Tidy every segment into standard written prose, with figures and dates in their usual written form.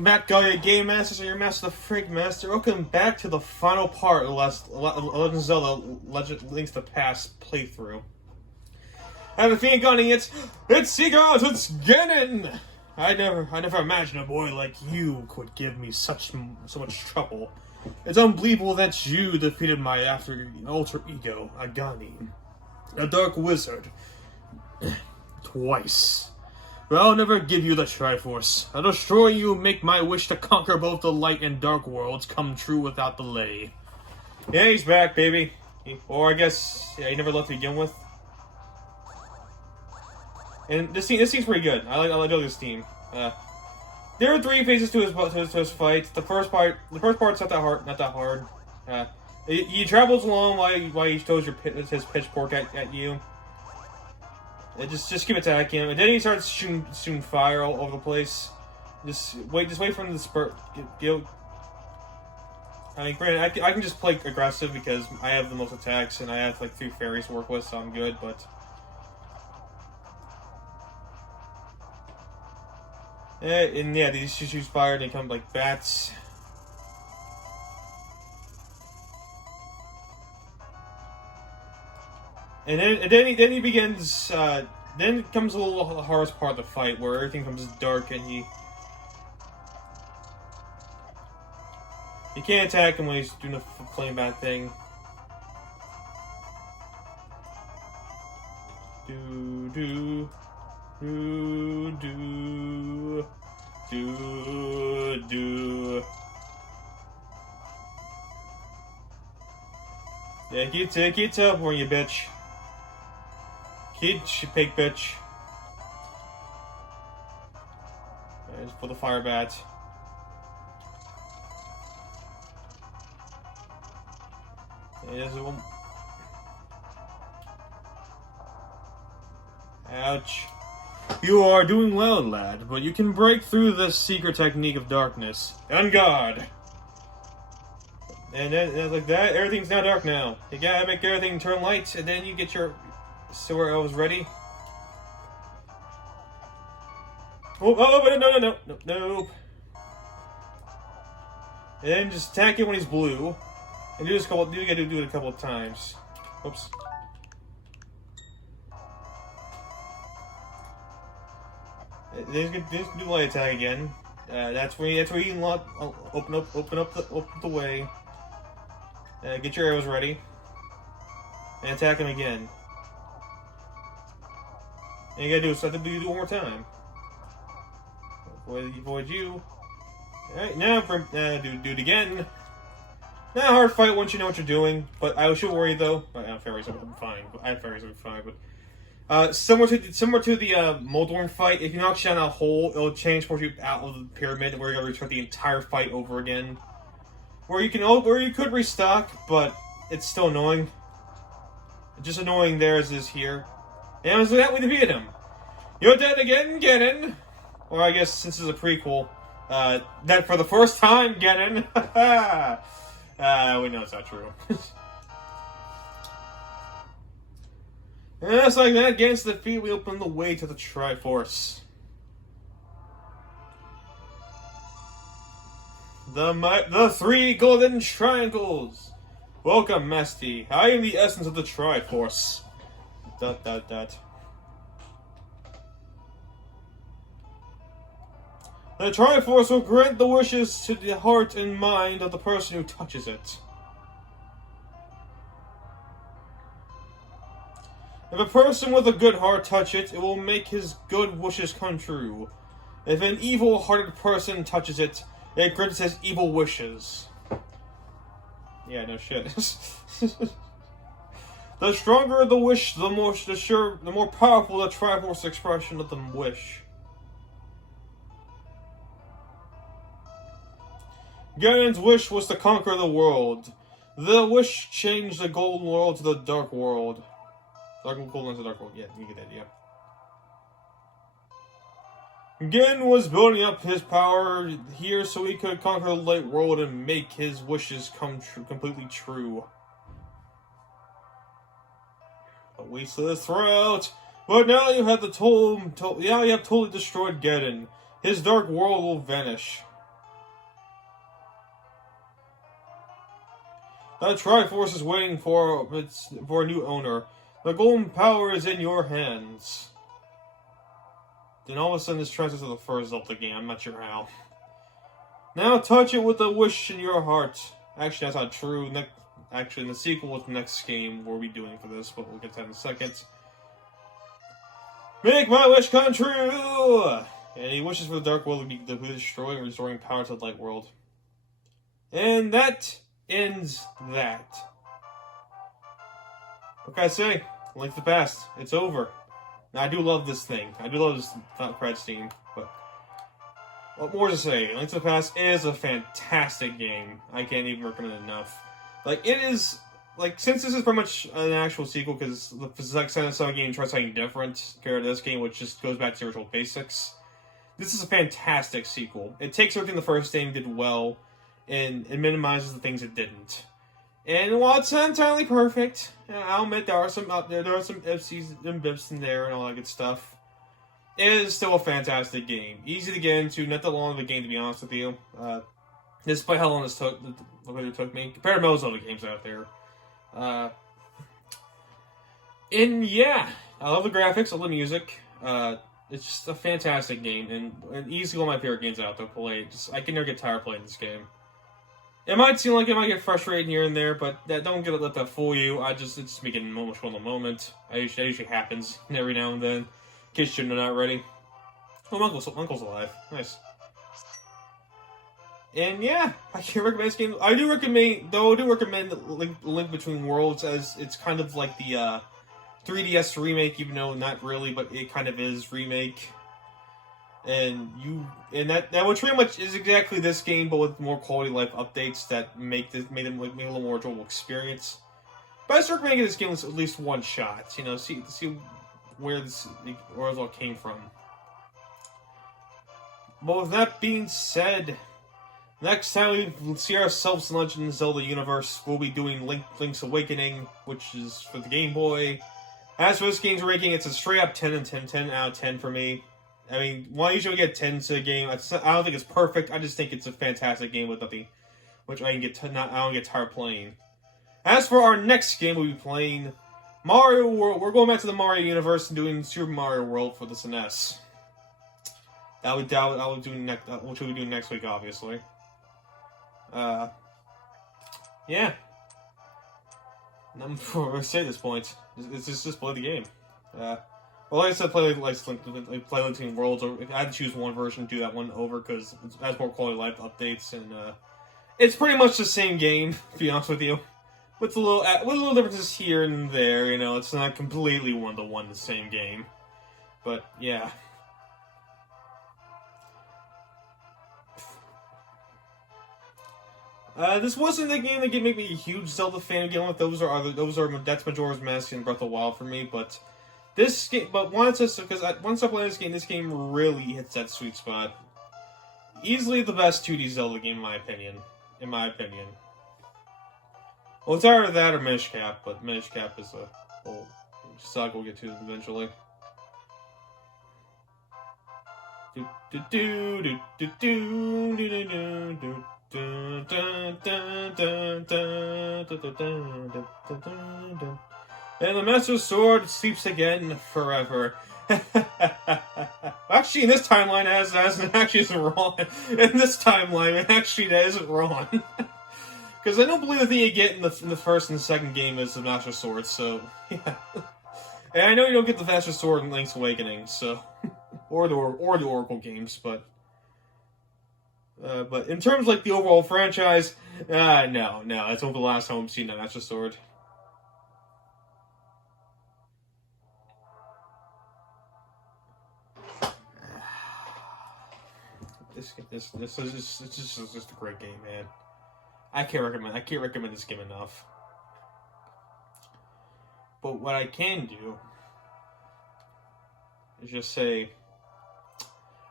Welcome back, all your game masters or your master the Freak Master. Welcome back to the final part of Legend of Zelda Link's to the Past playthrough. I have a feeling gunning it's Seagulls, it's Ganon! I never imagined a boy like you could give me so much trouble. It's unbelievable that you defeated my alter ego, Agani, a dark wizard, twice. But I'll never give you the Triforce. I'll destroy you, make my wish to conquer both the light and dark worlds come true without delay. Yeah, he's back, baby. Or I guess, yeah, he never left to begin with. And this team's pretty good. I like this team. There are 3 phases to his fight. The first part's not that hard. He travels along while he throws his pitchfork at you. Just keep attacking him, and then he starts shooting fire all over the place. Just wait for him to spurt. I mean, granted, I can just play aggressive because I have the most attacks and I have like 3 fairies to work with, so I'm good. But and yeah, these shoot fire and they come like bats. And then he begins. Then comes a little the hardest part of the fight, where everything becomes dark and you can't attack him when he's doing the flame bat thing. Yeah, keep teleporting, you bitch. Kid, pig bitch. Just put the fire bat. Ouch. You are doing well, lad, but you can break through this secret technique of darkness. On guard! And then, like that, everything's now dark now. You gotta make everything turn light, and then you get your sword arrows ready. Oh, no. And then just attack him when he's blue. And you gotta do it a couple of times. Oops. Then do light attack again. That's where you can open up the way. Get your arrows ready. And attack him again. And you gotta do something to do one more time. Avoid you. Alright, now do it again. Not a hard fight once you know what you're doing, but I should worry though. I have fairies, I'm fine. But similar to the Moldorm fight, if you knock down a hole, it'll transport you out of the pyramid, where you're gonna restart the entire fight over again. Where you could restock, but it's still annoying. Just annoying there as is here. And so that we defeated him. You're dead again, Ganon. Or I guess since it's a prequel, that for the first time, Ganon. We know it's not true. And just like that, against the defeat, we open the way to the Triforce. The 3 golden triangles. Welcome, Masty. I am the essence of the Triforce. ... The Triforce will grant the wishes to the heart and mind of the person who touches it. If a person with a good heart touch it, it will make his good wishes come true. If an evil-hearted person touches it, it grants his evil wishes. Yeah, no shit. The stronger the wish, the more powerful the Triforce expression of the wish. Ganon's wish was to conquer the world. The wish changed the golden world to the dark world. Golden to the dark world. Yeah, you get the idea. Ganon was building up his power here so he could conquer the light world and make his wishes come completely true. But we slit his throat. But now you have totally destroyed Ganon. His dark world will vanish. The Triforce is waiting for a new owner. The golden power is in your hands. Then all of a sudden this translates to the first Zelda game. I'm not sure how. Now touch it with a wish in your heart. Actually, that's not true. Actually, in the sequel with the next game we'll be doing for this, but we'll get to that in a second. Make my wish come true! And he wishes for the Dark World to be destroyed and restoring power to the Light World. And that ends that. What can I say? Link to the Past. It's over. Now, I do love this thing. I do love this credits theme, but what more to say? Link to the Past is a fantastic game. I can't even recommend it enough. Like, it is, like, since this is pretty much an actual sequel, because the Zelda game tries something different compared to this game, which just goes back to the original basics, this is a fantastic sequel. It takes everything the first game did well, and it minimizes the things it didn't. And while it's not entirely perfect, I'll admit there are some ifs and bips in there and all that good stuff, it is still a fantastic game. Easy to get into, not that long of a game to be honest with you. Despite how long it took me, compared to most other games out there. And yeah, I love the graphics, I love the music. It's just a fantastic game, and easily one of my favorite games out there to play. I can never get tired of playing this game. It might seem like it might get frustrating here and there, but don't let that fool you. It's just me getting much fun in the moment. That usually happens every now and then, in case you're not ready. Oh, Uncle's alive. Nice. And yeah, I can recommend this game. I do recommend Link Between Worlds, as it's kind of like the 3DS remake, even though not really, but it kind of is remake. And that which pretty much is exactly this game, but with more quality of life updates that make it a little more enjoyable experience. But I just recommend giving this game at least one shot. You know, see where it all came from. But with that being said, next time we see ourselves in Legend of Zelda universe, we'll be doing Link's Awakening, which is for the Game Boy. As for this game's ranking, it's a straight up 10 out of 10 for me. I mean, why usually get 10 to a game? I don't think it's perfect. I just think it's a fantastic game with nothing, which I don't get tired playing. As for our next game, we'll be playing Mario World. We're going back to the Mario universe and doing Super Mario World for the SNES. That we'll do next. Which we'll be doing next week, obviously. Yeah. Nothing more to say at this point. It's just play the game. Well, like I said, play Link Between Worlds. Or if I had to choose one version, do that one over because it has more quality of life updates, and it's pretty much the same game. To be honest with you, with a little differences here and there. You know, it's not completely one-to-one the same game, but yeah. This wasn't the game that made me a huge Zelda fan again. That's Majora's Mask and Breath of the Wild for me, but. This game, but once I play this game really hits that sweet spot. Easily the best 2D Zelda game, in my opinion. Well, it's either that or Minish Cap, but Minish Cap is a whole saga we'll get to eventually. And the Master Sword sleeps again forever. Actually, in this timeline, it actually isn't wrong. In this timeline, it actually isn't wrong. Because I don't believe the thing you get in the first and the second game is the Master Sword, so, yeah. And I know you don't get the Master Sword in Link's Awakening, so... or the Oracle games, but in terms of, like, the overall franchise, no. That's over the last time we've seen the Master Sword. This is just a great game, man. I can't recommend this game enough. But what I can do is just say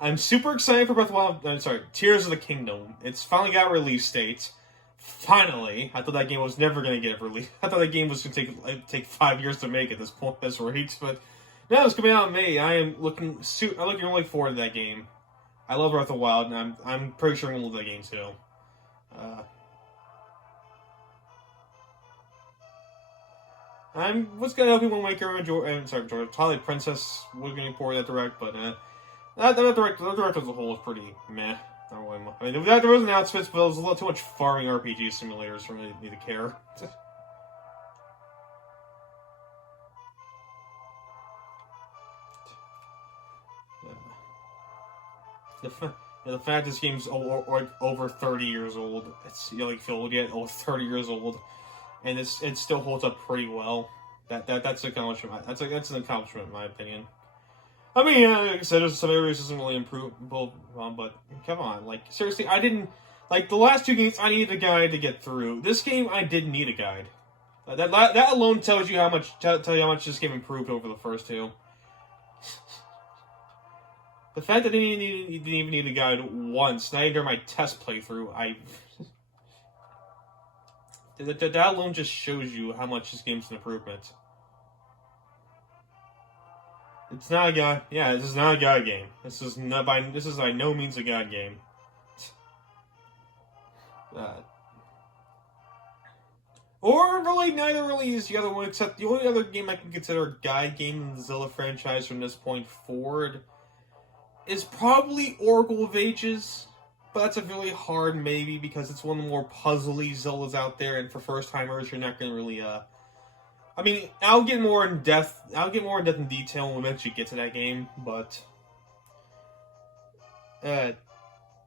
I'm super excited for Breath of the Wild. I'm sorry, Tears of the Kingdom. It's finally got a release date. Finally, I thought that game was never going to get released. I thought that game was going to take 5 years to make at this point. That's right, but now it's coming out in May. I'm looking really forward to that game. I love Breath of the Wild, and I'm pretty sure I'm gonna love that game too. was gonna help Wind Waker and Twilight Princess was getting forward that direct, but that direct as a whole is pretty meh. I mean, there was announcements, but it was a little too much farming RPG simulators for me to care. The fact this game's over 30 years old, it's like Phil yet over 30 years old, and it still holds up pretty well. That's an accomplishment. That's an accomplishment in my opinion. I mean, like I said, there's some areas isn't really improvable, but come on, like seriously, I didn't like the last two games. I needed a guide to get through. This game, I didn't need a guide. That alone tells you how much this game improved over the first two. The fact that I didn't even need a guide once, not even during my test playthrough, that alone just shows you how much this game's an improvement. It's not a guide. Yeah, this is not a guide game. This is by no means a guide game. Or really, neither really is the other one. Except the only other game I can consider a guide game in the Zelda franchise from this point forward is probably Oracle of Ages, but that's a really hard maybe because it's one of the more puzzly Zeldas out there, and for first timers, you're not gonna really. I mean, I'll get more in depth in detail when we eventually get to that game, but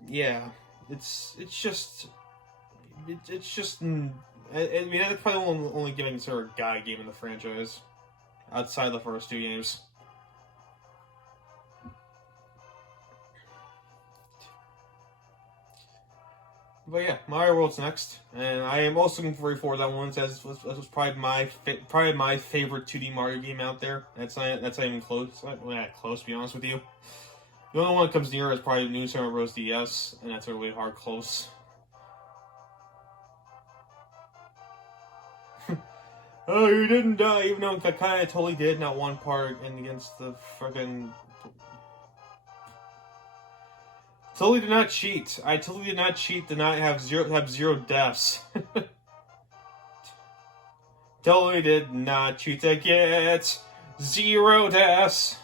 yeah, it's just. I mean, that's probably only giving sort of a guide game in the franchise outside the first two games. But yeah, Mario World's next, and I am also looking forward to that one. As was probably my favorite 2D Mario game out there. That's not even close. Not close, to be honest with you. The only one that comes near is probably the New Super Bros. DS, and that's a really hard close. Oh, you didn't die, even though I kind of totally did. Not one part, and against the fucking. Totally did not cheat. I totally did not cheat. Did not have zero deaths. Totally did not cheat to get 0 deaths.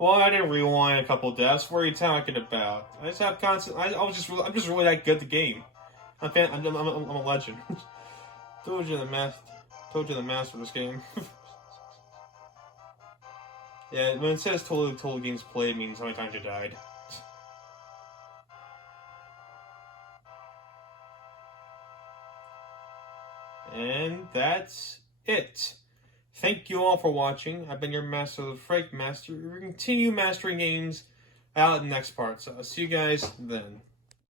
Well, I didn't rewind a couple deaths. What are you talking about? I just have constant. I'm just really that good at the game. I'm a legend. Told you the master of this game. Yeah, when it says total games played, it means how many times you died. And that's it. Thank you all for watching. I've been your master of the Frank Master. We'll continue mastering games out in the next part. So I'll see you guys then.